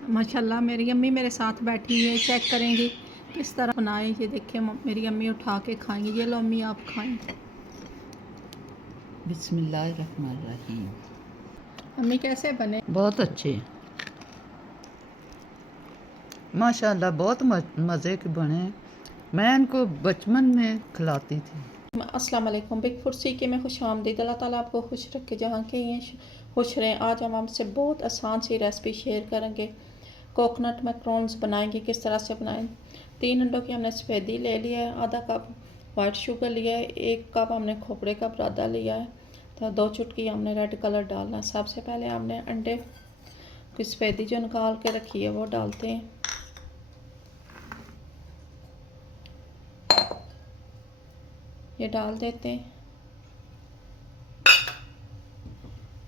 माशाल्लाह मेरी अम्मी मेरे साथ बैठी है, चेक करेंगी किस तरह बनाए। ये देखिए मेरी अम्मी उठा के खाएंगी। ये लो अम्मी आप खाएं। बिस्मिल्लाहिर्रहमानिर्रहीम। अम्मी कैसे बने? बहुत अच्छे माशाल्लाह, बहुत मज़े के बने। मैं इनको बचपन में खिलाती थी। अस्सलाम वालेकुम। बिग फूड सीखे में खुश आमदीद। अल्लाह ताला आपको खुश रखे, जहाँ के हैं खुश रहें। आज हम आपसे बहुत आसान सी रेसिपी शेयर करेंगे। कोकोनट मैक्रोन्स बनाएंगे। किस तरह से बनाएं। 3 अंडों की हमने सफ़ेदी ले लिया है, आधा कप वाइट शुगर लिया है, 1 कप हमने खोपरे का बुरादा लिया है, तो 2 चुटकी हमने रेड कलर डालना है। सबसे पहले हमने अंडे की सफ़ेदी जो निकाल के रखी है वो डालते हैं। ये डाल देते हैं,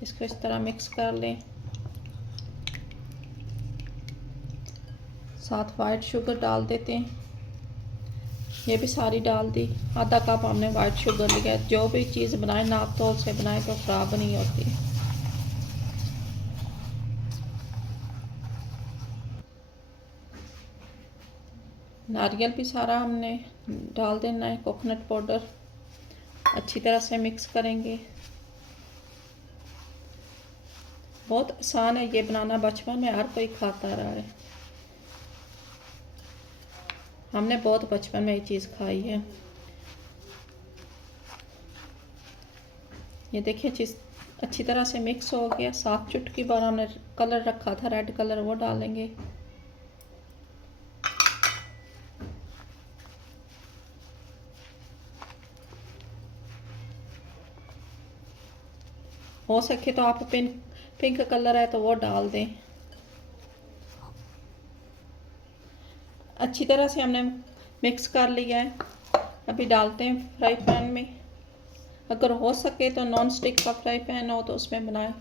इसको इस तरह मिक्स कर लें। साथ वाइट शुगर डाल देते हैं, ये भी सारी डाल दी। आधा कप हमने वाइट शुगर लिया। जो भी चीज़ बनाए नाप तोल से बनाए तो ख़राब नहीं होती। नारियल भी सारा हमने डाल देना है। कोकोनट पाउडर अच्छी तरह से मिक्स करेंगे। बहुत आसान है ये बनाना, बचपन में हर कोई खाता रहा है। हमने बहुत बचपन में ये चीज़ खाई है। ये देखिए चीज़ अच्छी तरह से मिक्स हो गया। 7 चुटकी बार हमने कलर रखा था रेड कलर, वो डालेंगे। हो सके तो आप पिंक कलर है तो वो डाल दें। अच्छी तरह से हमने मिक्स कर लिया है। अभी डालते हैं फ्राई पैन में। अगर हो सके तो नॉन स्टिक का फ्राई पैन हो तो उसमें बनाएं।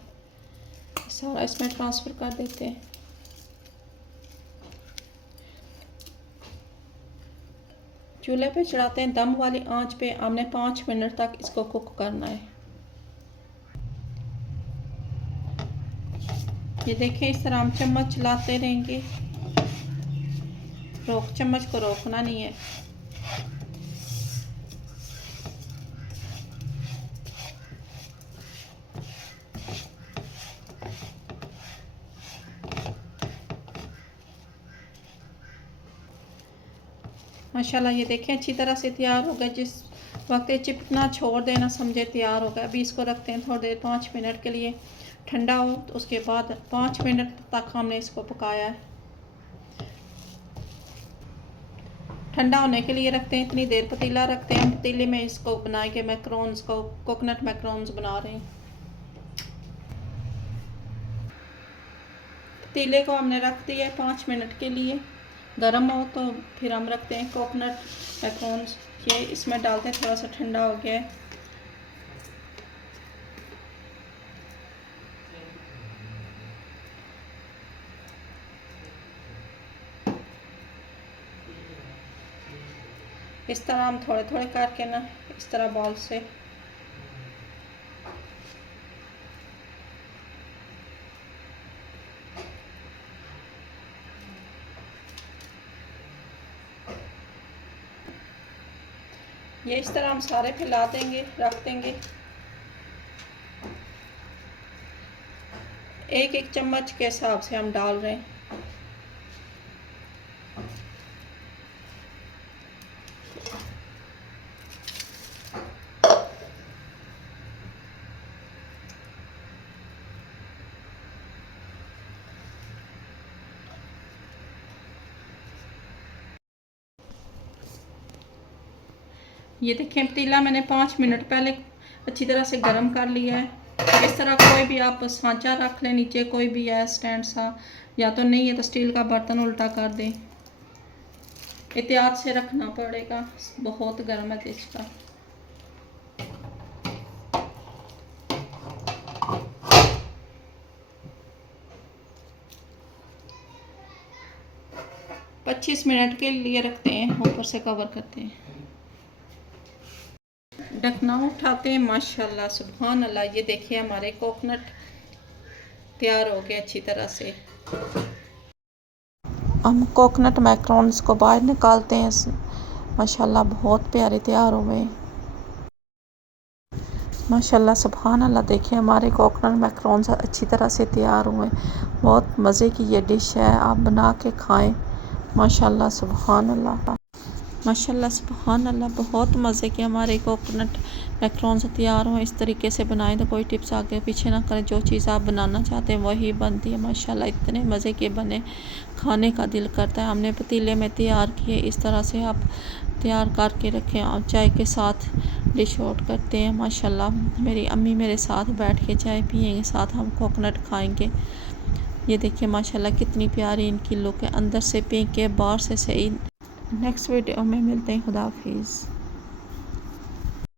सारा इसमें ट्रांसफ़र कर देते हैं। चूल्हे पे चढ़ाते हैं, दम वाली आंच पे हमने 5 मिनट तक इसको कुक करना है। ये देखें इस तरह हम चम्मच चलाते रहेंगे। चम्मच को रोकना नहीं है। माशाल्लाह ये देखें अच्छी तरह से तैयार हो गया। जिस वक्त ये चिपकना छोड़ देना समझे तैयार हो गया। अभी इसको रखते हैं थोड़ी देर 5 मिनट के लिए ठंडा हो। तो उसके बाद 5 मिनट तक हमने इसको पकाया है। ठंडा होने के लिए रखते हैं इतनी देर। पतीला रखते हैं, पतीले में इसको बनाएंगे मैक्रोन्स को। कोकोनट मैक्रोन्स बना रहे हैं। पतीले को हमने रख दिया है 5 मिनट के लिए। गर्म हो तो फिर हम रखते हैं कोकोनट मैक्रोन्स। ये इसमें डालते हैं, थोड़ा सा ठंडा हो गया है। इस तरह हम थोड़े थोड़े करके ना इस तरह बॉल से ये इस तरह हम सारे फैला देंगे, रख देंगे। 1-1 चम्मच के हिसाब से हम डाल रहे हैं। ये देखें पतीला मैंने 5 मिनट पहले अच्छी तरह से गर्म कर लिया है। इस तरह कोई भी आप सांचा रख लें, नीचे कोई भी है स्टैंड सा, या तो नहीं है तो स्टील का बर्तन उल्टा कर दें। एहतियात से रखना पड़ेगा, बहुत गर्म है तेज का। पच्चीस मिनट के लिए रखते हैं, ऊपर से कवर करते हैं। ढकना उठाते हैं। माशाल्लाह सुभान अल्लाह, ये देखिए हमारे कोकोनट तैयार हो गए अच्छी तरह से। हम कोकोनट मैक्रोन्स को बाहर निकालते हैं। माशाल्लाह बहुत प्यारे तैयार हुए। माशाल्लाह सुभान अल्लाह, देखिए हमारे कोकोनट मैक्रोन्स अच्छी तरह से तैयार हुए। बहुत मज़े की ये डिश है, आप बना के खाएं। माशाल्लाह सुभान अल्लाह, माशाल्लाह सुभान अल्लाह, बहुत मज़े के हमारे कोकोनट मैक्रोन्स तैयार हों। इस तरीके से बनाएं तो कोई टिप्स आगे पीछे ना करें, जो चीज़ आप बनाना चाहते हैं वही बनती है। माशाल्लाह इतने मज़े के बने, खाने का दिल करता है। हमने पतीले में तैयार किए, इस तरह से आप तैयार करके रखें और चाय के साथ डिश आउट करते हैं। माशाल्लाह मेरी अम्मी मेरे साथ बैठ के चाय पियेंगे, साथ हम कोकोनट खाएंगे। ये देखिए माशाल्लाह कितनी प्यारी इनकी लुक है, अंदर से पिंक है, बाहर से सही। नेक्स्ट वीडियो में मिलते हैं। खुदा हाफिज़।